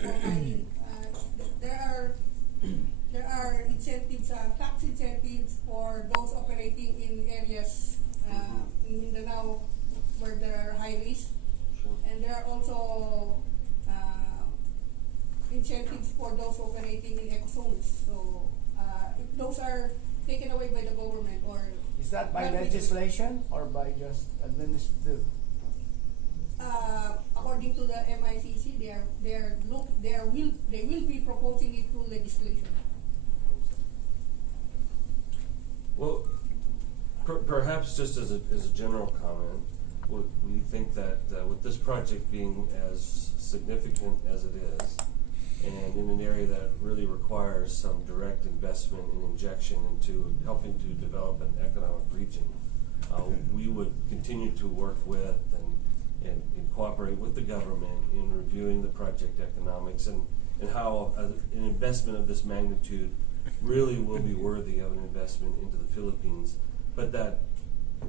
for mining. There are incentives, tax incentives for those operating in areas in Mindanao where there are high risk, and there are also incentives for those operating in eco zones. So if those are taken away by the government, or is that by legislation or by just administrative? According to the MICC, they will be proposing it through legislation. Well, perhaps just as a general comment, we think that with this project being as significant as it is, and in an area that really requires some direct investment and injection into helping to develop an economic region, we would continue to work with and cooperate with the government in reviewing the project economics and how an investment of this magnitude really will be worthy of an investment into the Philippines, but that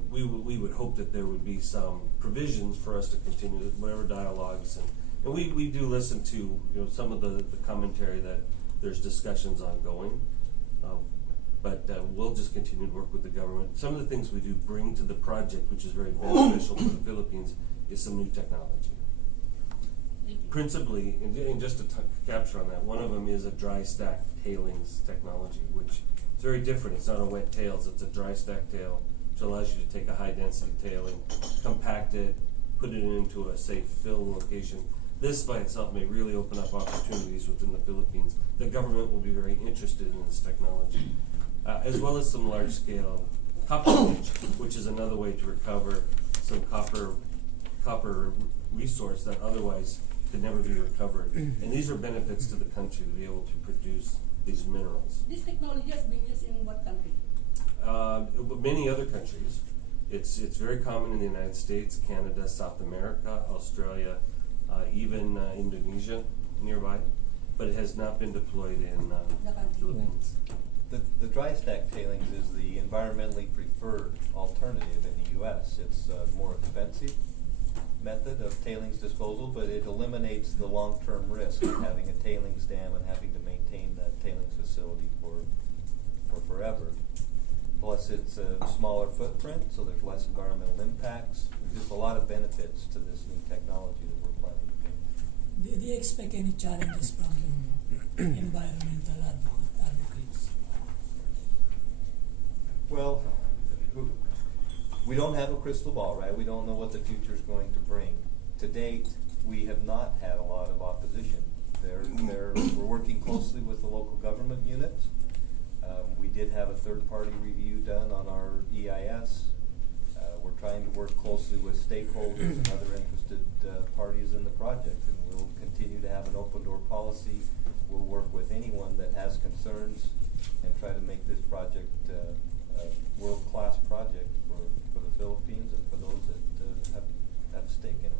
we would hope that there would be some provisions for us to continue whatever dialogues, and we do listen to some of the commentary that there's discussions ongoing, but we'll just continue to work with the government. Some of the things we do bring to the project, which is very beneficial for the Philippines, is some new technology. Principally, and just to capture on that, one of them is a dry stack tailings technology, which is very different. It's not a wet tails, it's a dry stack tail, which allows you to take a high density tailing, compact it, put it into a safe fill location. This by itself may really open up opportunities within the Philippines. The government will be very interested in this technology, as well as some large scale copper leach, which is another way to recover some copper resource that otherwise could never be recovered. And these are benefits to the country to be able to produce these minerals. This technology has been used in what country? Many other countries. It's very common in the United States, Canada, South America, Australia, even Indonesia nearby, but it has not been deployed in the Philippines. The dry stack tailings is the environmentally preferred alternative in the U.S. It's a more expensive method of tailings disposal, but it eliminates the long-term risk of having a tailings dam and having to maintain that tailings facility for forever. Plus, it's a smaller footprint, so there's less environmental impacts. There's just a lot of benefits to this new technology that we're planning to bring. Do you expect any challenges from environmental advocates? Well, we don't have a crystal ball, right? We don't know what the future is going to bring. To date, we have not had a lot of opposition. We're working closely with the local government units. We did have a third-party review done on our EIS. We're trying to work closely with stakeholders and other interested parties in the project, and we'll continue to have an open-door policy. We'll work with anyone that has concerns and try to make this project a world-class project for the Philippines and for those that have a stake in it.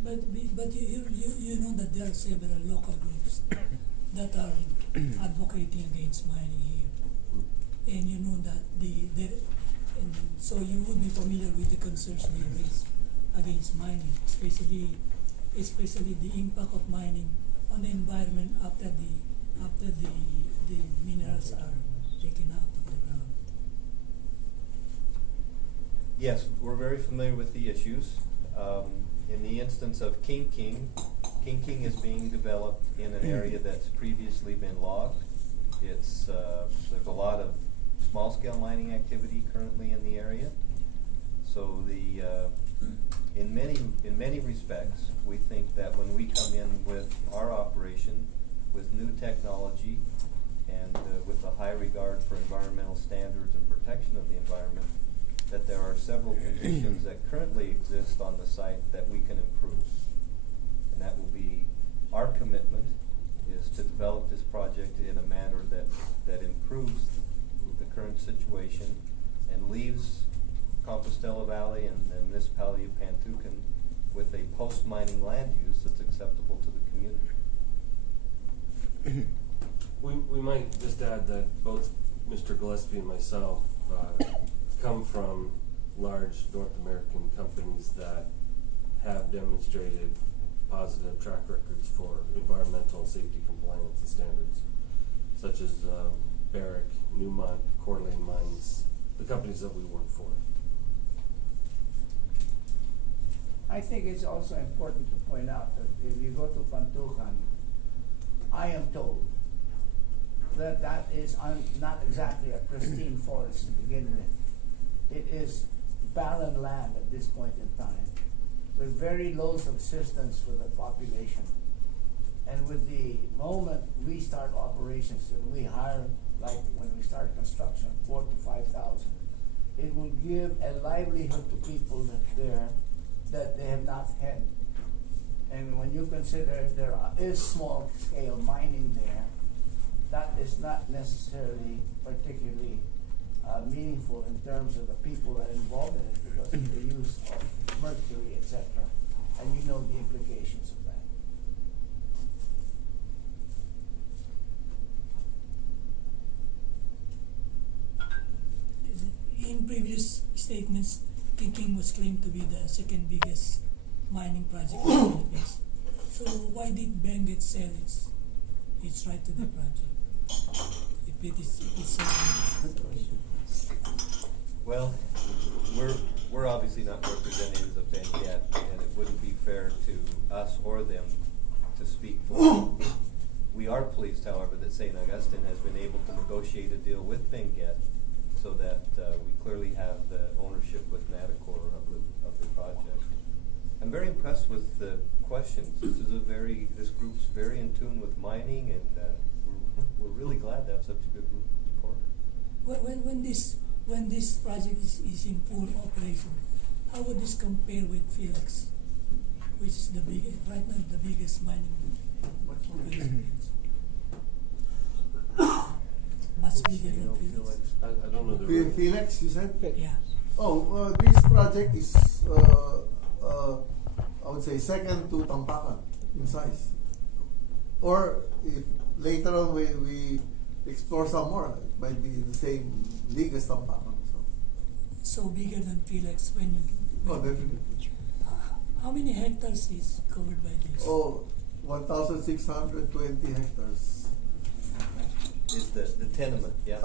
But you know that there are several local groups that are advocating against mining here, and you know that and so you would be familiar with the concerns they raise against mining, especially the impact of mining on the environment after the minerals are taken out of the ground. Yes, we're very familiar with the issues. In the instance of King is being developed in an area that's previously been logged. There's a lot of small-scale mining activity currently in the area. So in many respects, we think that when we come in with our operation with new technology and with a high regard for environmental standards and protection of the environment, that there are several conditions that currently exist on the site that we can improve. And that will be our commitment is to develop this project in a manner that improves the current situation and leaves Compostela Valley and the municipality of Pantukan with a post-mining land use that's acceptable to the community. We might just add that both Mr. Gillespie and myself come from large North American companies that have demonstrated positive track records for environmental and safety compliance and standards, such as Barrick, Newmont, Coeur d'Alene Mines, the companies that we work for. I think it's also important to point out that if you go to Pantukan, I am told that that is not exactly a pristine forest to begin with. It is barren land at this point in time, with very low subsistence for the population. And with the moment we start operations and we hire, like when we start construction, 4,000 to 5,000, it will give a livelihood to people there that they have not had. And when you consider there is small scale mining there, that is not necessarily particularly meaningful in terms of the people that are involved in it because of the use of mercury, etc. And you know the implications of that. In previous statements, King was claimed to be the second biggest mining project in the Philippines. So why did Benguet sell its right to the project? If it's so Well, we're obviously not representatives of Benguet, and it wouldn't be fair to us or them to speak for them. We are pleased, however, that St. Augustine has been able to negotiate a deal with Benguet so that we clearly have the ownership with Natacor of the project. I'm very impressed with the questions. This group's very in tune with mining, and we're really glad to have such a good group of reporters. When this project is in full operation, how would this compare with Felix, which is right now the biggest mining operation? Much bigger than Felix. I don't know the Felix, you said? Yeah. Oh, this project is, I would say, second to Pantukan in size. Or if later on we explore some more, it might be the same league as Pantukan. So bigger than Felix when you. Oh, definitely. How many hectares is covered by this? Oh, 1,620 hectares. Is the tenement, yeah?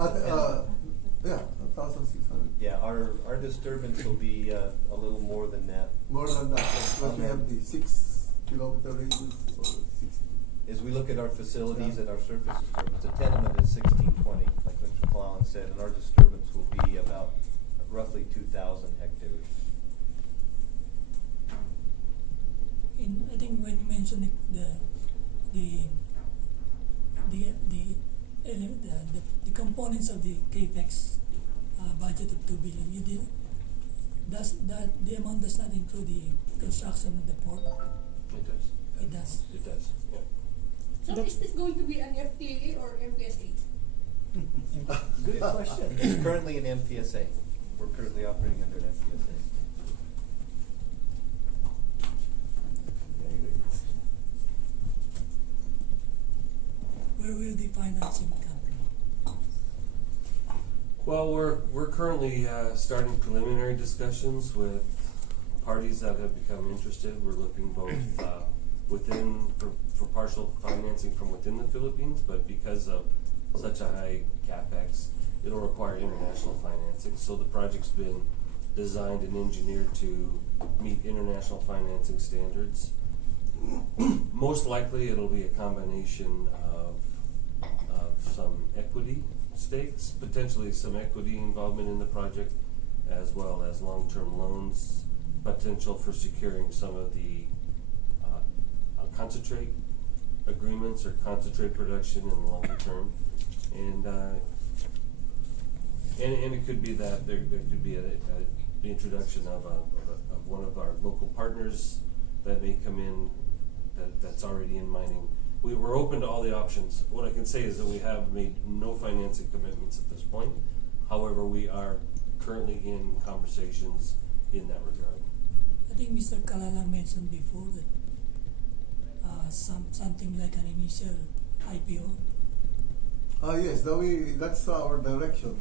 Yeah, 1,600. Yeah, our disturbance will be a little more than that. More than that, because we have the 6 kilometer radius or 60. As we look at our facilities and our surface disturbance, the tenement is 1620, like Mr. Clown said, and our disturbance will be about roughly 2,000 hectares. I think when you mentioned the components of the capex budget of 2 billion, the amount does not include the construction of the port? It does. It does. It does. Yeah. So is this going to be an FTA or MPSA? Good question. It's currently an MPSA. We're currently operating under an MPSA. Very good. Where will the financing come from? Well, we're currently starting preliminary discussions with parties that have become interested. We're looking both for partial financing from within the Philippines, but because of such a high capex, it'll require international financing. So the project's been designed and engineered to meet international financing standards. Most likely, it'll be a combination of some equity stakes, potentially some equity involvement in the project, as well as long-term loans, potential for securing some of the concentrate agreements or concentrate production in the longer term, and it could be that there could be the introduction of one of our local partners that may come in that's already in mining. We're open to all the options. What I can say is that we have made no financing commitments at this point. However, we are currently in conversations in that regard. I think Mr. Kalala mentioned before that something like an initial IPO. Yes, that's our direction.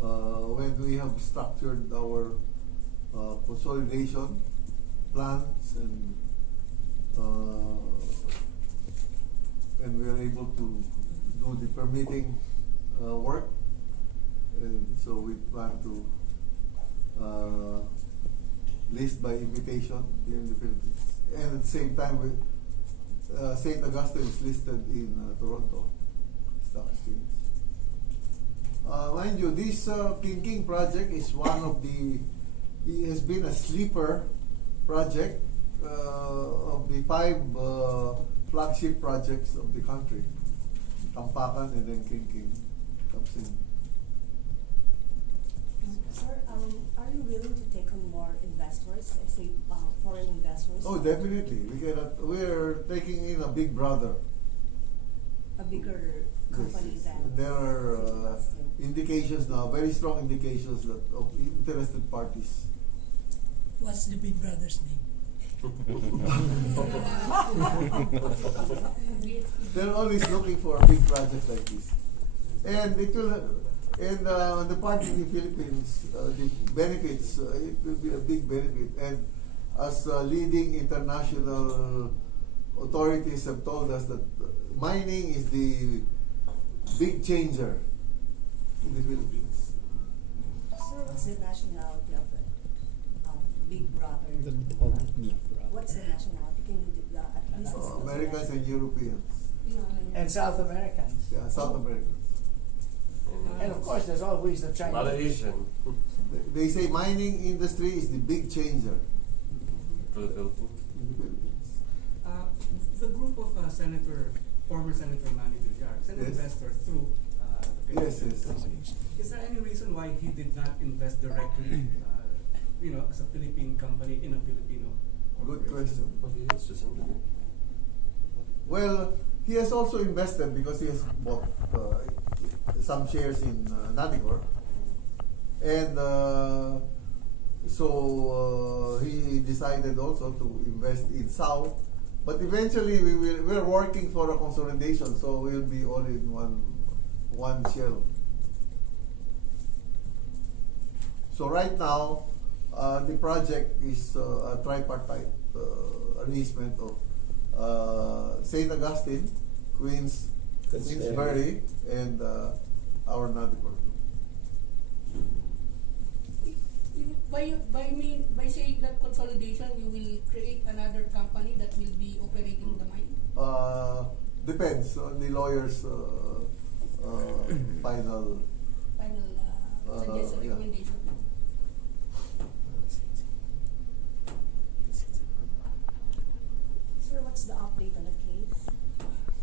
When we have structured our consolidation plans and we are able to do the permitting work. And so we plan to list by invitation here in the Philippines. And at the same time, St. Augustine is listed in Toronto Stock Exchange. Mind you, this King project is one of the, it has been a sleeper project of the 5 flagship projects of the country. Tampakan and then King comes in. Sir, are you willing to take on more investors, say foreign investors? Oh, definitely. We're taking in a big brother. A bigger company Yes. than And there are St. Augustine. indications now, very strong indications that of interested parties. What's the big brother's name? They're always looking for a big project like this, and it will. And on the part of the Philippines, the benefits, it will be a big benefit. And as leading international authorities have told us that mining is the big changer in the Philippines. Sir, what's the nationality of the big brother? What's the nationality? Can you at least disclose Americans that? and Europeans, And South Americans. yeah, South Americans. And of course, there's always the A lot of Chinese. Asian They say mining industry is the big changer for the Philippines. in the Philippines. The group of former Senator Manny Villar, is an Yes. investor through the Yes, yes. Is there any reason why he did not invest directly, as a Philippine company in a Filipino Good corporation? question. Well, he is to some degree. Well, he has also invested because he has bought some shares in Nadigor, and so he decided also to invest in South. But eventually, we're working for a consolidation, so we'll be all in one shell. So right now, the project is a tripartite arrangement of St. Augustine, Queensbury, and our Nadigor. By saying that consolidation, you will create another company that will be operating the mine? Depends on the lawyer's final. Suggestion, yeah. recommendation. Sir, what's the update on the